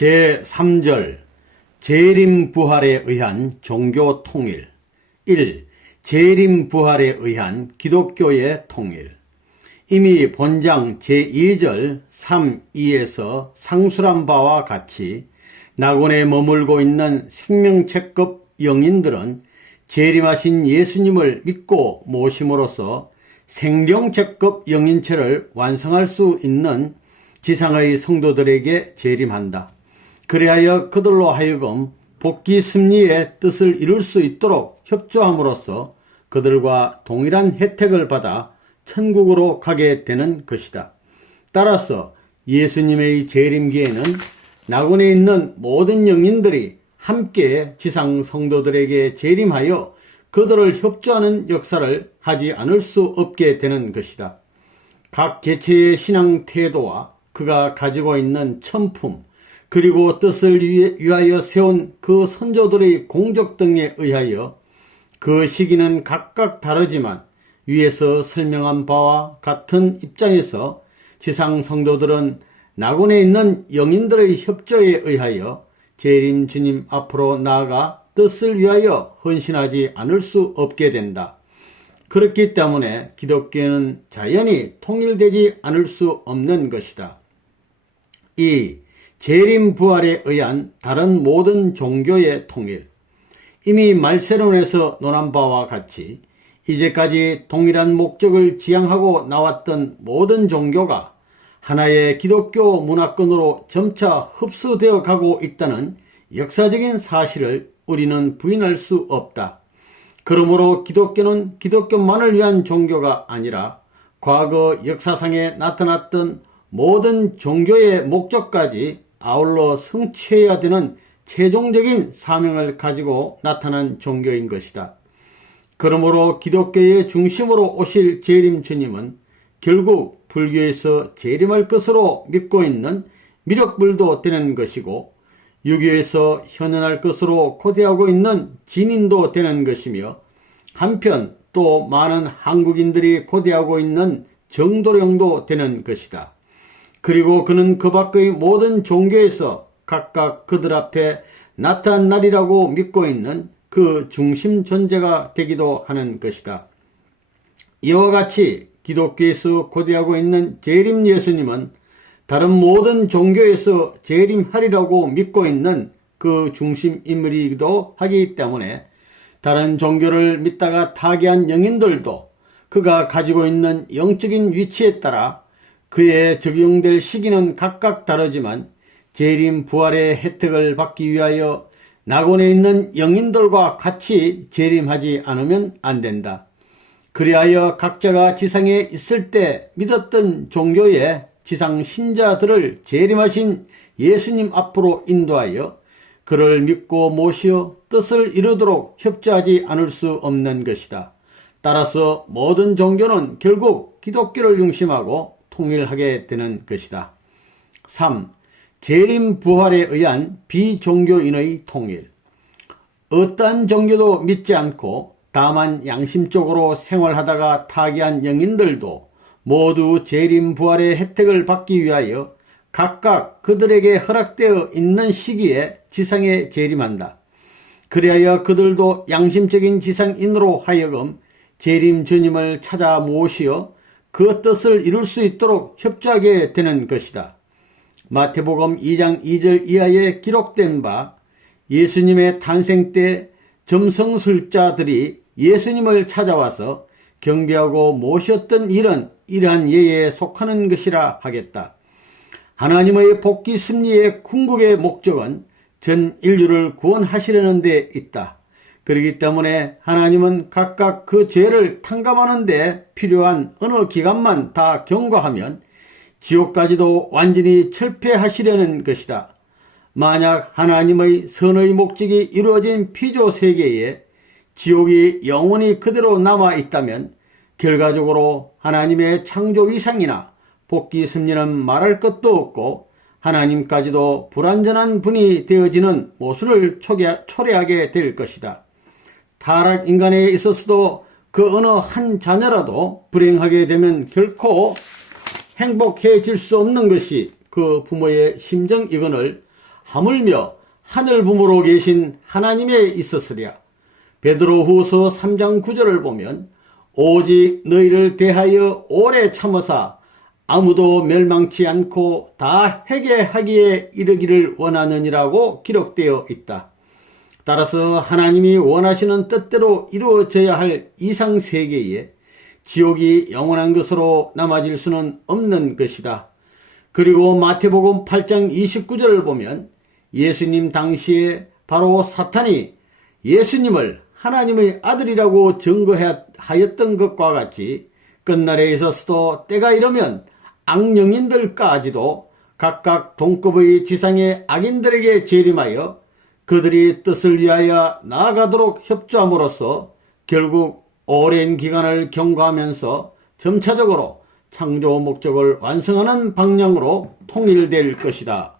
제3절 재림 부활에 의한 종교 통일. 1. 재림 부활에 의한 기독교의 통일. 이미 본장 제2절 3, 2에서 상술한 바와 같이 낙원에 머물고 있는 생명체급 영인들은 재림하신 예수님을 믿고 모심으로써 생명체급 영인체를 완성할 수 있는 지상의 성도들에게 재림한다. 그리하여 그들로 하여금 복귀 승리의 뜻을 이룰 수 있도록 협조함으로써 그들과 동일한 혜택을 받아 천국으로 가게 되는 것이다. 따라서 예수님의 재림기에는 낙원에 있는 모든 영인들이 함께 지상 성도들에게 재림하여 그들을 협조하는 역사를 하지 않을 수 없게 되는 것이다. 각 개체의 신앙 태도와 그가 가지고 있는 천품, 그리고 뜻을 위하여 세운 그 선조들의 공적 등에 의하여 그 시기는 각각 다르지만 위에서 설명한 바와 같은 입장에서 지상 성도들은 낙원에 있는 영인들의 협조에 의하여 재림 주님 앞으로 나아가 뜻을 위하여 헌신하지 않을 수 없게 된다. 그렇기 때문에 기독교는 자연히 통일되지 않을 수 없는 것이다. 2. 재림 부활에 의한 다른 모든 종교의 통일. 이미 말세론에서 논한 바와 같이 이제까지 동일한 목적을 지향하고 나왔던 모든 종교가 하나의 기독교 문화권으로 점차 흡수되어 가고 있다는 역사적인 사실을 우리는 부인할 수 없다. 그러므로 기독교는 기독교만을 위한 종교가 아니라 과거 역사상에 나타났던 모든 종교의 목적까지 아울러 성취해야 되는 최종적인 사명을 가지고 나타난 종교인 것이다. 그러므로 기독교의 중심으로 오실 재림 주님은 결국 불교에서 재림할 것으로 믿고 있는 미륵불도 되는 것이고 유교에서 현현할 것으로 고대하고 있는 진인도 되는 것이며 한편 또 많은 한국인들이 고대하고 있는 정도령도 되는 것이다. 그리고 그는 그 밖의 모든 종교에서 각각 그들 앞에 나타날이라고 믿고 있는 그 중심 존재가 되기도 하는 것이다. 이와 같이 기독교에서 고대하고 있는 재림 예수님은 다른 모든 종교에서 재림하리라고 믿고 있는 그 중심 인물이기도 하기 때문에 다른 종교를 믿다가 타계한 영인들도 그가 가지고 있는 영적인 위치에 따라 그에 적용될 시기는 각각 다르지만 재림 부활의 혜택을 받기 위하여 낙원에 있는 영인들과 같이 재림하지 않으면 안 된다. 그리하여 각자가 지상에 있을 때 믿었던 종교의 지상 신자들을 재림하신 예수님 앞으로 인도하여 그를 믿고 모시어 뜻을 이루도록 협조하지 않을 수 없는 것이다. 따라서 모든 종교는 결국 기독교를 중심하고 통일하게 되는 것이다. 3. 재림 부활에 의한 비종교인의 통일. 어떠한 종교도 믿지 않고 다만 양심적으로 생활하다가 타계한 영인들도 모두 재림 부활의 혜택을 받기 위하여 각각 그들에게 허락되어 있는 시기에 지상에 재림한다. 그리하여 그들도 양심적인 지상인으로 하여금 재림 주님을 찾아 모시어 그 뜻을 이룰 수 있도록 협조하게 되는 것이다. 마태복음 2장 2절 이하에 기록된 바 예수님의 탄생 때 점성술자들이 예수님을 찾아와서 경배하고 모셨던 일은 이러한 예에 속하는 것이라 하겠다. 하나님의 복귀 승리의 궁극의 목적은 전 인류를 구원하시려는 데 있다. 그렇기 때문에 하나님은 각각 그 죄를 탕감하는 데 필요한 어느 기간만 다 경과하면 지옥까지도 완전히 철폐하시려는 것이다. 만약 하나님의 선의 목적이 이루어진 피조 세계에 지옥이 영원히 그대로 남아있다면 결과적으로 하나님의 창조 이상이나 복귀 승리는 말할 것도 없고 하나님까지도 불완전한 분이 되어지는 모순을 초래하게 될 것이다. 타락 인간에 있어서도 그 어느 한 자녀라도 불행하게 되면 결코 행복해질 수 없는 것이 그 부모의 심정이거늘 하물며 하늘 부모로 계신 하나님에 있었으랴. 베드로후서 3장 9절을 보면 오직 너희를 대하여 오래 참으사 아무도 멸망치 않고 다 회개하기에 이르기를 원하느니라고 기록되어 있다. 따라서 하나님이 원하시는 뜻대로 이루어져야 할 이상 세계에 지옥이 영원한 것으로 남아질 수는 없는 것이다. 그리고 마태복음 8장 29절을 보면 예수님 당시에 바로 사탄이 예수님을 하나님의 아들이라고 증거하였던 것과 같이 끝날에 있어서도 때가 이르면 악령인들까지도 각각 동급의 지상의 악인들에게 재림하여 그들이 뜻을 위하여 나아가도록 협조함으로써 결국 오랜 기간을 경과하면서 점차적으로 창조 목적을 완성하는 방향으로 통일될 것이다.